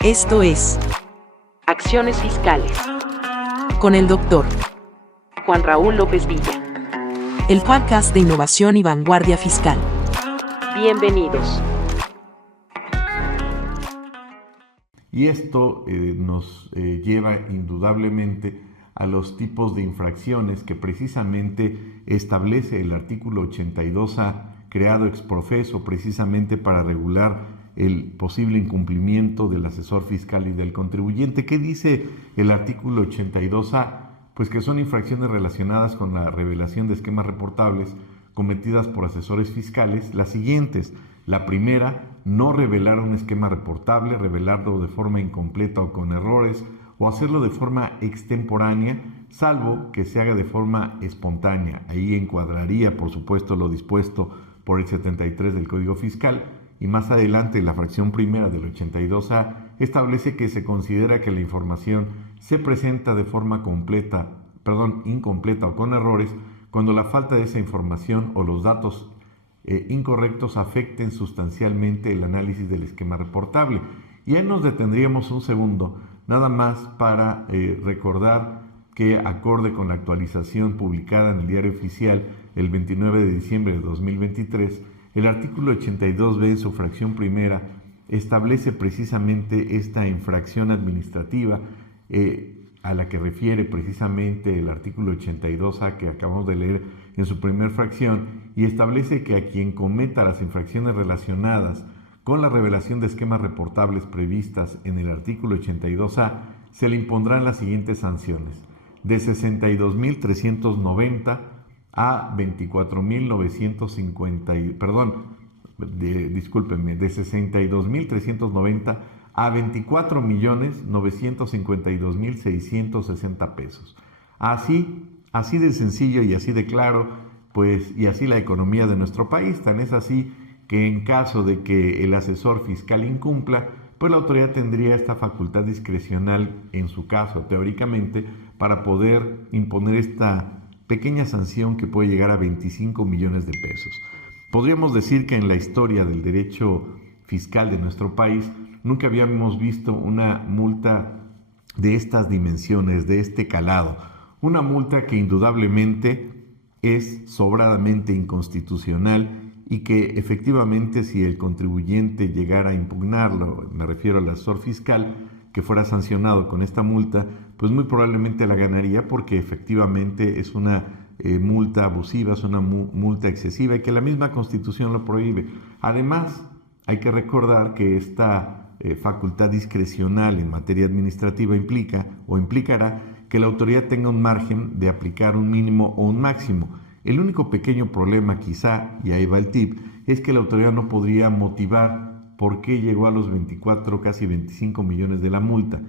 Esto es Acciones Fiscales con el Dr. Juan Raúl López Villa. El podcast de innovación y vanguardia fiscal. Bienvenidos. Y esto nos lleva indudablemente a los tipos de infracciones que precisamente establece el artículo 82A, creado ex profeso precisamente para regular el posible incumplimiento del asesor fiscal y del contribuyente. ¿Qué dice el artículo 82A? Pues que son infracciones relacionadas con la revelación de esquemas reportables cometidas por asesores fiscales las siguientes. La primera, no revelar un esquema reportable, revelarlo de forma incompleta o con errores, o hacerlo de forma extemporánea, salvo que se haga de forma espontánea. Ahí encuadraría, por supuesto, lo dispuesto por el 73 del Código Fiscal, y más adelante la fracción primera del 82A establece que se considera que la información se presenta de forma incompleta o con errores cuando la falta de esa información o los datos incorrectos afecten sustancialmente el análisis del esquema reportable. Y ahí nos detendríamos un segundo, nada más para recordar que, acorde con la actualización publicada en el Diario Oficial el 29 de diciembre de 2023, el artículo 82B en su fracción primera establece precisamente esta infracción administrativa a la que refiere precisamente el artículo 82A que acabamos de leer en su primer fracción, y establece que a quien cometa las infracciones relacionadas con la revelación de esquemas reportables previstas en el artículo 82A se le impondrán las siguientes sanciones: de 62.390 a 24.950, de 62.390 a 24.952.660 pesos. Así de sencillo y así de claro, pues, y así la economía de nuestro país. Tan es así que en caso de que el asesor fiscal incumpla, pues la autoridad tendría esta facultad discrecional, en su caso, teóricamente, para poder imponer esta pequeña sanción que puede llegar a 25 millones de pesos. Podríamos decir que en la historia del derecho fiscal de nuestro país nunca habíamos visto una multa de estas dimensiones, de este calado. Una multa que indudablemente es sobradamente inconstitucional y que efectivamente, si el contribuyente llegara a impugnarlo, me refiero al asesor fiscal, que fuera sancionado con esta multa, pues muy probablemente la ganaría, porque efectivamente es una multa abusiva, es una multa excesiva y que la misma Constitución lo prohíbe. Además, hay que recordar que esta facultad discrecional en materia administrativa implicará que la autoridad tenga un margen de aplicar un mínimo o un máximo. El único pequeño problema, quizá, y ahí va el tip, es que la autoridad no podría motivar por qué llegó a los 24, casi 25 millones de la multa.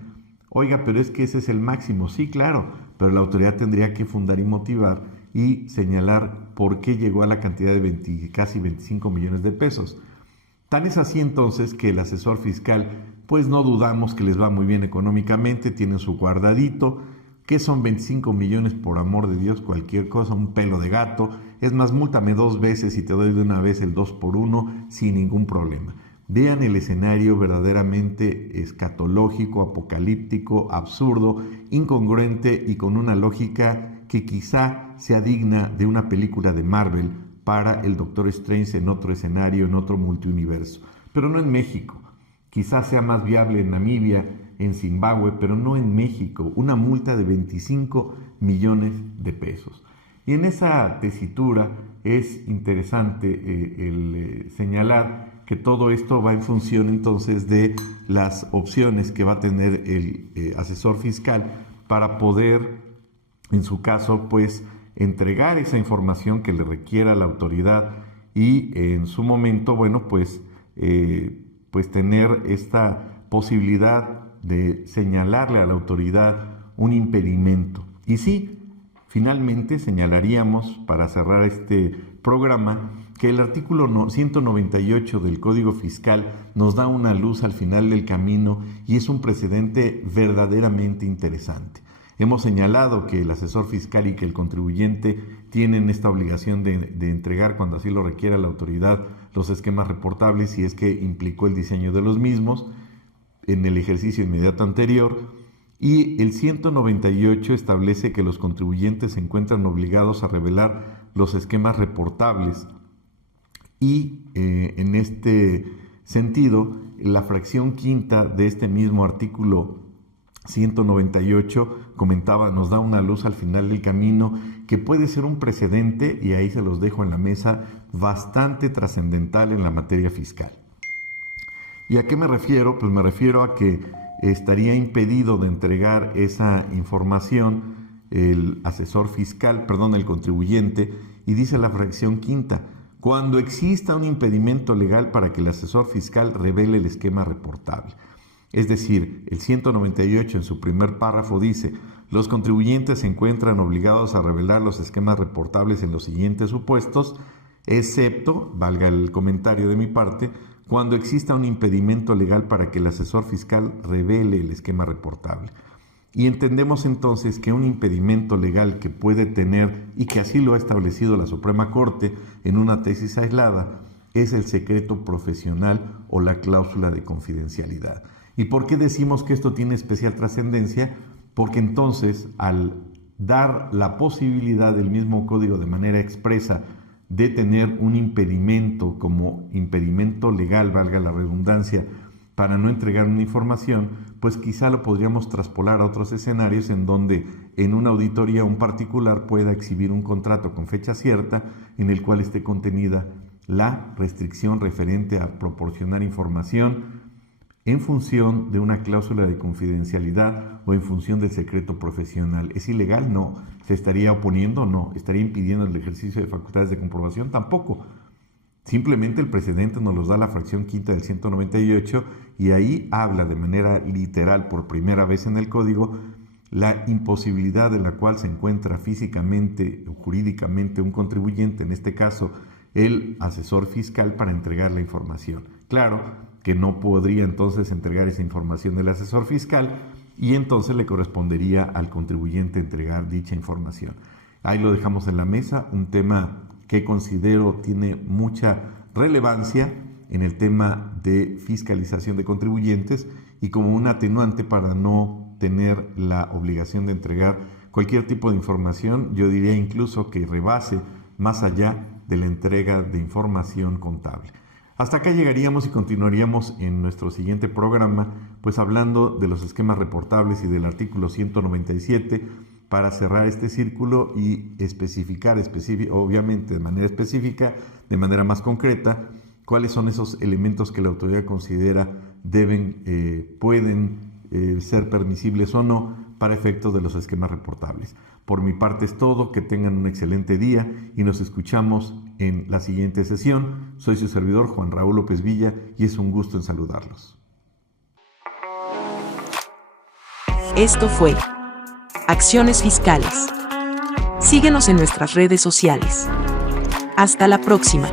Oiga, pero es que ese es el máximo. Sí, claro, pero la autoridad tendría que fundar y motivar y señalar por qué llegó a la cantidad de casi 25 millones de pesos. Tan es así entonces que el asesor fiscal, pues no dudamos que les va muy bien económicamente, tienen su guardadito. ¿Qué son 25 millones, por amor de Dios? Cualquier cosa, un pelo de gato. Es más, múltame 2 veces y te doy de una vez el 2 por 1 sin ningún problema. Vean el escenario verdaderamente escatológico, apocalíptico, absurdo, incongruente y con una lógica que quizá sea digna de una película de Marvel para el Doctor Strange en otro escenario, en otro multiuniverso. Pero no en México. Quizás sea más viable en Namibia, en Zimbabue, pero no en México. Una multa de 25 millones de pesos. Y en esa tesitura es interesante señalar que todo esto va en función entonces de las opciones que va a tener el asesor fiscal para poder, en su caso, pues entregar esa información que le requiera la autoridad y en su momento, bueno, pues tener esta posibilidad de señalarle a la autoridad un impedimento. Y sí, finalmente señalaríamos, para cerrar este programa, que el artículo 198 del Código Fiscal nos da una luz al final del camino y es un precedente verdaderamente interesante. Hemos señalado que el asesor fiscal y que el contribuyente tienen esta obligación de entregar, cuando así lo requiera la autoridad, los esquemas reportables si es que implicó el diseño de los mismos en el ejercicio inmediato anterior. Y el 198 establece que los contribuyentes se encuentran obligados a revelar los esquemas reportables y en este sentido, la fracción quinta de este mismo artículo 198 nos da una luz al final del camino que puede ser un precedente, y ahí se los dejo en la mesa, bastante trascendental en la materia fiscal. ¿Y a qué me refiero? Pues me refiero a que estaría impedido de entregar esa información el contribuyente, y dice la fracción quinta: cuando exista un impedimento legal para que el asesor fiscal revele el esquema reportable. Es decir, el 198 en su primer párrafo dice: los contribuyentes se encuentran obligados a revelar los esquemas reportables en los siguientes supuestos, excepto, valga el comentario de mi parte, cuando exista un impedimento legal para que el asesor fiscal revele el esquema reportable. Y entendemos entonces que un impedimento legal que puede tener, y que así lo ha establecido la Suprema Corte en una tesis aislada, es el secreto profesional o la cláusula de confidencialidad. ¿Y por qué decimos que esto tiene especial trascendencia? Porque entonces, al dar la posibilidad del mismo código de manera expresa de tener un impedimento como impedimento legal, valga la redundancia, para no entregar una información, pues quizá lo podríamos traspolar a otros escenarios en donde en una auditoría un particular pueda exhibir un contrato con fecha cierta en el cual esté contenida la restricción referente a proporcionar información en función de una cláusula de confidencialidad o en función del secreto profesional. ¿Es ilegal? No. ¿Se estaría oponiendo? No. ¿Estaría impidiendo el ejercicio de facultades de comprobación? Tampoco. Simplemente el precedente nos los da la fracción quinta del 198, y ahí habla de manera literal por primera vez en el código la imposibilidad de la cual se encuentra físicamente o jurídicamente un contribuyente, en este caso el asesor fiscal, para entregar la información. Claro que no podría entonces entregar esa información del asesor fiscal, y entonces le correspondería al contribuyente entregar dicha información. Ahí lo dejamos en la mesa, un tema que considero tiene mucha relevancia en el tema de fiscalización de contribuyentes, y como un atenuante para no tener la obligación de entregar cualquier tipo de información, yo diría incluso que rebase más allá de la entrega de información contable. Hasta acá llegaríamos y continuaríamos en nuestro siguiente programa, pues hablando de los esquemas reportables y del artículo 197, para cerrar este círculo y especificar, obviamente de manera específica, de manera más concreta, cuáles son esos elementos que la autoridad considera pueden ser permisibles o no para efectos de los esquemas reportables. Por mi parte es todo, que tengan un excelente día y nos escuchamos en la siguiente sesión. Soy su servidor Juan Raúl López Villa y es un gusto en saludarlos. Esto fue Acciones Fiscales. Síguenos en nuestras redes sociales. Hasta la próxima.